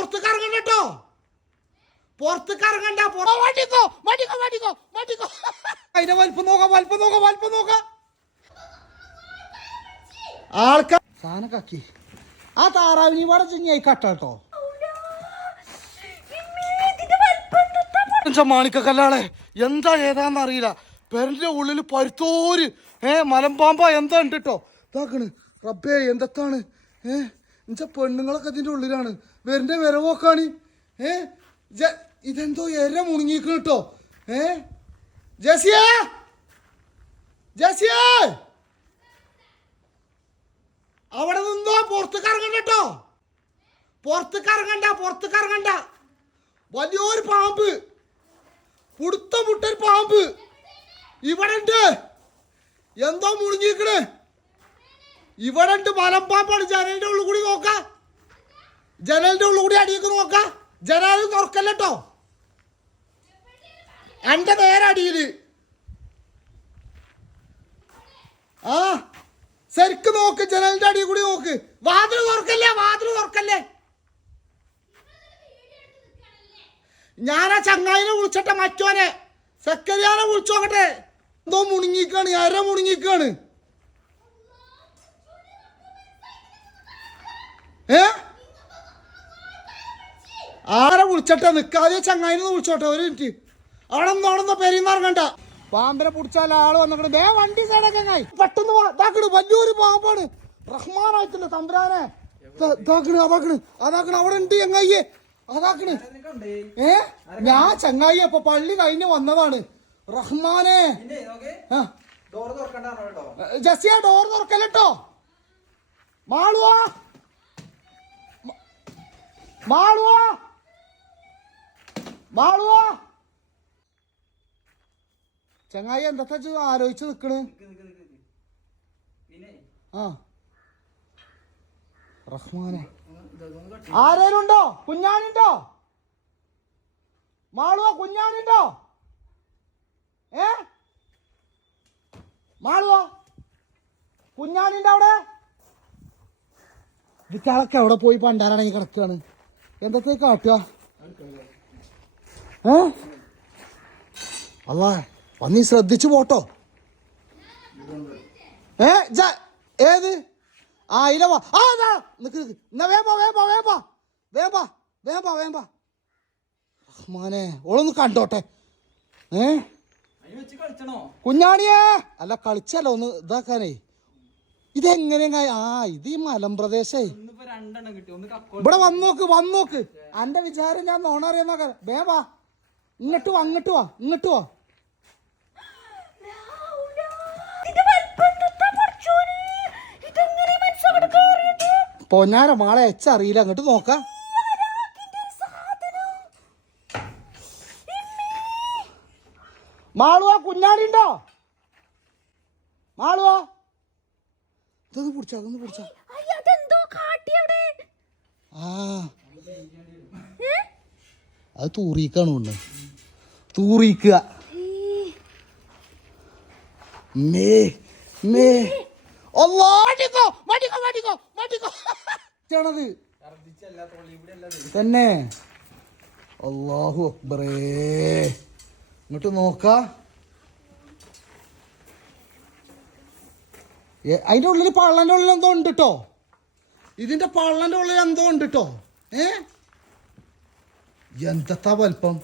പുറത്തേക്ക് ഇറങ്ങണ്ട കേട്ടോ പുറത്തേക്ക് ഇറങ്ങണ്ട വണ്ടിക്കോ വണ്ടിക്കോ വണ്ടിക്കോ വണ്ടിക്കോ. അതിന്റെ വലിപ്പം നോക്കാം വലിപ്പം നോക്കാം വലിപ്പം നോക്കാം. ആൾക്കാർ സാധനക്കാക്കി. ആ താറാവിനി ഇവിടെ ചെഞ്ഞായി കട്ടോ മാണിക്കല്ലാളെ എന്താ ഏതാന്ന് അറിയില്ല. പെരന്റെ ഉള്ളിൽ പരുത്തോര് ഏ മലമ്പാമ്പ എന്താ ഉണ്ട് കേട്ടോ. ഇതാക്കണ് റബ്ബേ എന്താണ് ഏ എന്നുവെച്ചാ പെണ്ണുങ്ങളൊക്കെ ഇതിന്റെ ഉള്ളിലാണ്. വരന്റെ വരവോക്കാണ് ഏ? ജ- ഇതെന്തോ എര മുണുങ്ങിക്കണ് കേട്ടോ. ഏ? ജസിയ? ജസിയ? അവിടെ നിന്നോ? പുറത്തേക്ക് ഇറങ്ങണ്ട കേട്ടോ. പുറത്തേക്ക് ഇറങ്ങണ്ട പുറത്തേക്ക് വലിയൊരു പാമ്പ്. പുടുത്ത മുട്ടൊരു പാമ്പ്. ഇവിടെ ഉണ്ട്. എന്തോ മുഴുങ്ങിക്കണ് ഇവിടെ ഉണ്ട് മലമ്പാമ്പാണ്. ജനലിന്റെ ഉള്ളിൽ കൂടി നോക്ക. ജനലിന്റെ ഉള്ളിൽ കൂടി അടിയൊക്കെ നോക്ക. ജനാലും തുറക്കല്ലോ എന്റെ നേരെ അടിയിൽ. ആ ശരിക്ക് നോക്ക്. ജനലിന്റെ അടിയിൽ കൂടി നോക്ക്. വാതിൽ തുറക്കല്ലേ? വാതിൽ തുറക്കല്ലേ? ഞാൻ ആ ചങ്ങായിനെ വിളിച്ചട്ടെ മറ്റോനെ. സെക്കരിയാനെ വിളിച്ചു നോക്കട്ടെ. എന്തോ മുണുങ്ങിക്കാണ് അര മുണുങ്ങിക്കാണ് ഏ ആരെ വിളിച്ചട്ടെ? നിക്കാതെ ചങ്ങായിന്ന് വിളിച്ചോട്ടെ? ഒരു മിനിറ്റ് അവിടെ നിന്ന് അവിടെ നിന്ന് പെരിന്ന് ഇറങ്ങണ്ട പാമ്പിനെ പിടിച്ചാൽ ആൾ വന്നിട്ട് ദേ വണ്ടി സൈഡൊക്കെ പെട്ടെന്ന്. ഇതാക്കണ് വലിയൊരു പാമ്പാണ്. റഹ്മാനായിട്ടില്ല തമ്പുരാനെ. ഇതാക്കണ് അതാക്കണ് അതാക്കണ് അവിടെ ഉണ്ട് ചങ്ങായിയെ അതാക്കണ് ഏ? ഞാൻ ചങ്ങായി അപ്പൊ പള്ളി കഴിഞ്ഞ് വന്നതാണ്. റഹ്മാനെ. ജസിയ ഡോർ തുറക്കല്ലോ മാളുവാ. മാളുവാ. മാളുവാ ചങ്ങായി എന്താ ആലോചിച്ച് നിക്കണ്? ആ. റഹ്മാനെ. ആരേലും ഉണ്ടോ കുഞ്ഞാനുണ്ടോ? മാളുവ കുഞ്ഞാനുണ്ടോ? ഏ? മാളുവ? കുഞ്ഞാനുണ്ടോ അവിടെ? ഇതൊക്കെ എവിടെ പോയി പണ്ടാരാണെങ്കിൽ കിടക്കുകയാണ് എന്തൊക്കെ കാട്ടുക ഏ? വന്ന് വന്നീ ശ്രദ്ധിച്ചു പോട്ടോ. ഏ ഏത്? ആ ഇല വാ ആ നിക്ക് നിക്ക്. എന്നാ വേമ്പാ വേമ്പാ വേമ്പാ വേമ്പാ വേമ്പാ വേമ്പാ റഹ്മാനെ ഓളൊന്ന് കണ്ടോട്ടെ. ഏ? കുഞ്ഞാണിയേ. അല്ല കളിച്ചല്ല ഒന്ന് ഇതാക്കാനേ. ഇതെങ്ങനെ ആ ഇത് ഈ മലമ്പ്രദേശേ ഇവിടെ വന്നോക്ക് വന്നോക്ക്. അന്റെ വിചാരം ഞാൻ നോണ അറിയാന്നൊക്കെ വേവാ ഇങ്ങോട്ട് വാ ഇങ്ങോട്ട് വാ ഇങ്ങോട്ട് വാ. പൊന്നാര മാളെ എച്ചറിയില്ല അങ്ങോട്ട് നോക്കാം. മാളുവാ കുഞ്ഞാടി ഉണ്ടോ? മാളുവാ ഇതൊന്ന് പിടിച്ചാ അതൊന്ന് പിടിച്ചാ. ആ. അത് തൂറിക്കാണ് കൊണ്ട് തൂറിക്കുക മേ മേ. തന്നെ അള്ളാഹു അക്ബറേ. ഇങ്ങോട്ട് നോക്ക. അതിന്റെ ഉള്ളിൽ പള്ളന്റെ ഉള്ളിൽ എന്തോ ഉണ്ട് കേട്ടോ ഇതിന്റെ പള്ളന്റെ ഉള്ളിൽ എന്തോ ഉണ്ട് കേട്ടോ ഏ? എന്തത്താ വലിപ്പം?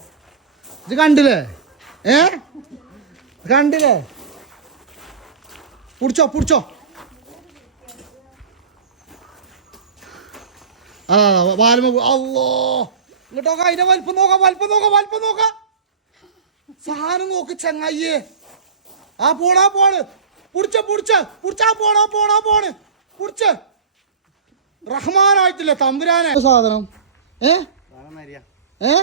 ഇത് കണ്ടില്ലേ? ഏ? കണ്ടില്ലേ? പിടിച്ചോ പിടിച്ചോ. ആ വാൽമ അല്ലോ ഇങ്ങോട്ടോക്ക അതിന്റെ വലിപ്പം നോക്കാം വലിപ്പം നോക്കാം വലിപ്പം നോക്കാം. സാധനം നോക്ക് ചങ്ങായിയെ. ആ പോണാ പോണ്. പുടിച്ച പുടിച്ച. പുടിച്ചാ പോണാ പോണാ പോണ്. പുടിച്ച. റഹ്മാനായിട്ടില്ല തമ്പുരാനെ? സാധനം. ഏ? ഏ?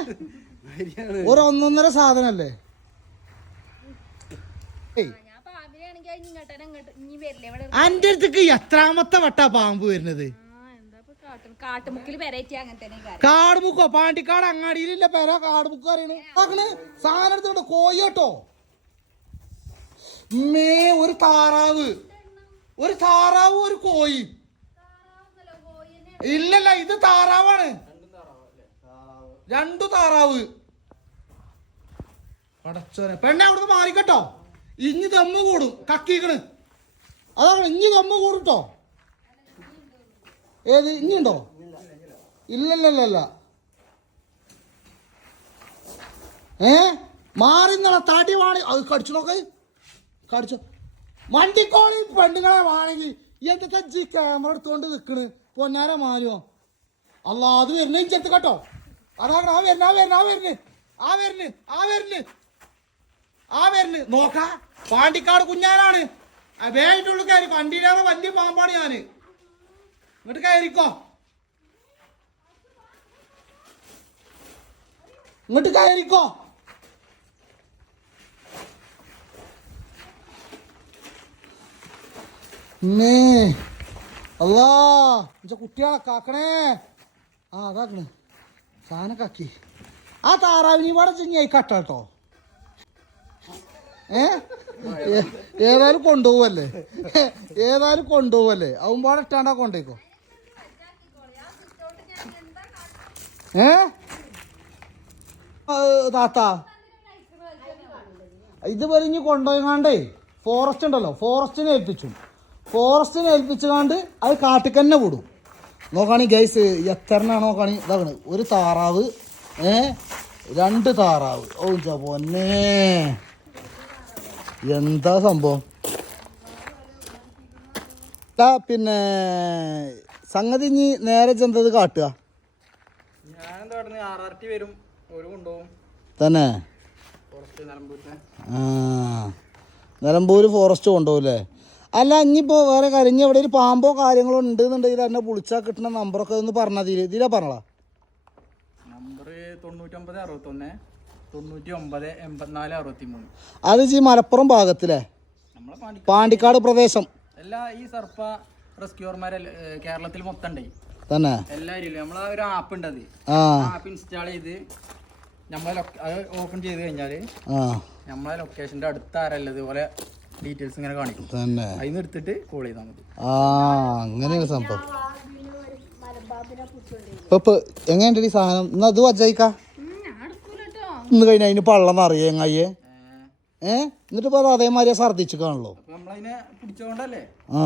ഒരു ഒന്നൊന്നര സാധനല്ലേ? അന്റെ അടുത്തേക്ക് എത്രാമത്തെ വട്ടാ പാമ്പ് വരുന്നത്? ആ എന്താ ഇപ്പൊ കാട്ടുമുക്കിൽ വെറൈറ്റി അങ്ങനെ തന്നെ കാര്യം. കാടുമുക്കോ? പാണ്ടിക്കാട് അങ്ങാടിയിലില്ല പേര? കാടുമുക്ക് അറിയണു ആക്കണ്. സാധനം എടുത്തോണ്ട് കോയോട്ടോ കേട്ടോ. മേ ഒരു താറാവ്. ഒരു താറാവ് ഒരു കോയി. ഇല്ലല്ല ഇത് താറാവാണ്. രണ്ടു താറാവ്. പടച്ചോനെ. പെണ്ണെ അവിടുന്ന് മാറിക്കട്ടോ. ഇഞ്ഞി ദമ്മ് കൂടും. കക്കീക്കണ്. അതാണ് ഇഞ്ഞി ദമ്മ് കൂടും ട്ടോ. ഏത് ഇഞ്ഞുണ്ടോ ഇല്ലല്ലല്ല ഏ? മാറി നിന്നുള്ള തടി വാണി അത് കടിച്ചു നോക്ക്. കടിച്ചു. മണ്ടിക്കോളി പെണ്ണുങ്ങളെ വാണെങ്കിൽ എന്തൊക്കെ ജി ക്യാമറ എടുത്തോണ്ട് നിൽക്കണ് പൊന്നാര മാനുവോ അല്ല അത് വരുന്ന ചെത്ത് കേട്ടോ. അതാണ് ആ വരുന്ന ആ വരുന്ന ആ വരുന്ന്. ആ വരുന്ന് ആ വരുന്ന്. ആ വരുന്ന്. നോക്ക. പാണ്ടിക്കാട് കുഞ്ഞാനാണ്. വേയിട്ടുള്ള കയറി. വണ്ടിയിലേറെ വലിയ പാമ്പാണ് ഞാൻ ഇങ്ങോട്ട് കയറിക്കോ. ഇങ്ങോട്ട് കയറിക്കോ. മേ അല്ലാ കുട്ടിയാ കുട്ടികളെ കാക്കണേ. ആ അതാക്കണേ. സാധനം കാക്കി ആ താറാവിനി ഇവിടെ കട്ടോ ഏ ഏ- ഏതായാലും കൊണ്ടുപോവല്ലേ? ഏതായാലും കൊണ്ടുപോവല്ലേ? അവൻ ഇട്ടാണ്ടാ കൊണ്ടേക്കോ ഏ? താത്ത. ഇത് വലിഞ്ഞ് കൊണ്ടുപോയിങ്ങാണ്ടേ ഫോറസ്റ്റ് ഉണ്ടല്ലോ ഫോറസ്റ്റിനെ ഏൽപ്പിച്ചു. ഫോറസ്റ്റിനെ ഏൽപ്പിച്ചുകൊണ്ട് അത് കാട്ടിൽ തന്നെ വിടും. നോക്കാണി ഗൈസ് എത്രനാണ് നോക്കാണി? ഇതാകണ് ഒരു താറാവ് ഏ? രണ്ട് താറാവ്. ഓ ചോന്നേ എന്താ സംഭവം? ആ, പിന്നെ സംഗതി ഇനി നേരെ ചെന്തത് കാട്ടുക. തന്നെ? നിലമ്പൂര് ഫോറസ്റ്റ് കൊണ്ടുപോകല്ലേ? അല്ല ഇനിയിപ്പോൾ വേറെ കാര്യം. ഇനി എവിടെ ഒരു പാമ്പോ കാര്യങ്ങളോ ഉണ്ടെന്നുണ്ടെങ്കിൽ എന്നെ വിളിച്ചാൽ കിട്ടുന്ന നമ്പറൊക്കെ ഒന്ന് പറഞ്ഞാൽ തീരെ ഇതിലാ പറഞ്ഞോളാ. നമ്പർ തൊണ്ണൂറ്റൊമ്പത് അറുപത്തൊന്ന്. തൊണ്ണൂറ്റി ഒമ്പത് എൺപത്തിനാല് അറുപത്തി മൂന്ന് അത് ഈ മലപ്പുറം ഭാഗത്തിലെ പാണ്ടിക്കാട്. പ്രദേശം. എല്ലാ ഈ സർപ്പ റെസ്ക്യൂർമാരെ കേരളത്തിൽ മൊത്തം തന്നെ. എല്ലാവരും നമ്മളെ ഒരു ആപ്പ് ഉണ്ട് അത്. ആപ്പ് ഇൻസ്റ്റാൾ ചെയ്ത് നമ്മളെ അത് ഓപ്പൺ ചെയ്ത് കഴിഞ്ഞാൽ നമ്മളെ ലൊക്കേഷന്റെ അടുത്ത് ആരല്ല ഇതുപോലെ ഡീറ്റെയിൽസ് ഇങ്ങനെ കാണിക്കും. തന്നെ. നിന്ന് എടുത്തിട്ട് കോൾ ചെയ്താൽ മതി. ആ അങ്ങനെയാണ് സംഭവം. എങ്ങനെയുണ്ട് ഈ സാധനം? എന്നാ അത് വജയിക്ക ഇന്ന് കഴിഞ്ഞാൽ അതിന് പള്ളം അറിയാം എങ്ങയ്യേ ഏ? എന്നിട്ട് ഇപ്പൊ അത് അതേമാതിരി ഛർദിച്ചു കാണല്ലോ ആ.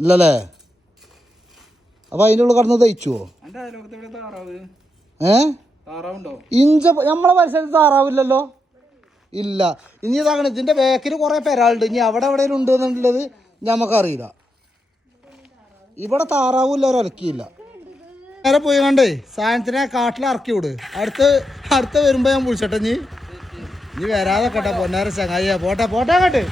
ഇല്ലല്ലേ? അപ്പൊ അതിന്റെ ഉള്ളിൽ കടന്ന് തയ്ച്ചുവോ ഏ? ഇഞ്ച നമ്മളെ പരിസരത്ത് താറാവില്ലല്ലോ? ഇല്ല. ഇനി ഇതാകണം ഇതിന്റെ ബാക്കിൽ കുറെ പെരാളുണ്ട്. ഇനി അവിടെ എവിടെ ഉണ്ട് എന്നുള്ളത് നമുക്കറിയില്ല. ഇവിടെ താറാവില്ല ഒരു അലക്കിയില്ല നേരെ പോയി കണ്ടേ സാധനത്തിനെ കാട്ടിൽ ഇറക്കി വിട്. അടുത്ത് അടുത്ത് വരുമ്പോ ഞാൻ വിളിച്ചട്ടെ നീ. നീ വരാതെ കേട്ടോ പൊന്നാര ചങ്ങായിയാ. പോട്ടെ പോട്ടെ അങ്ങോട്ട്.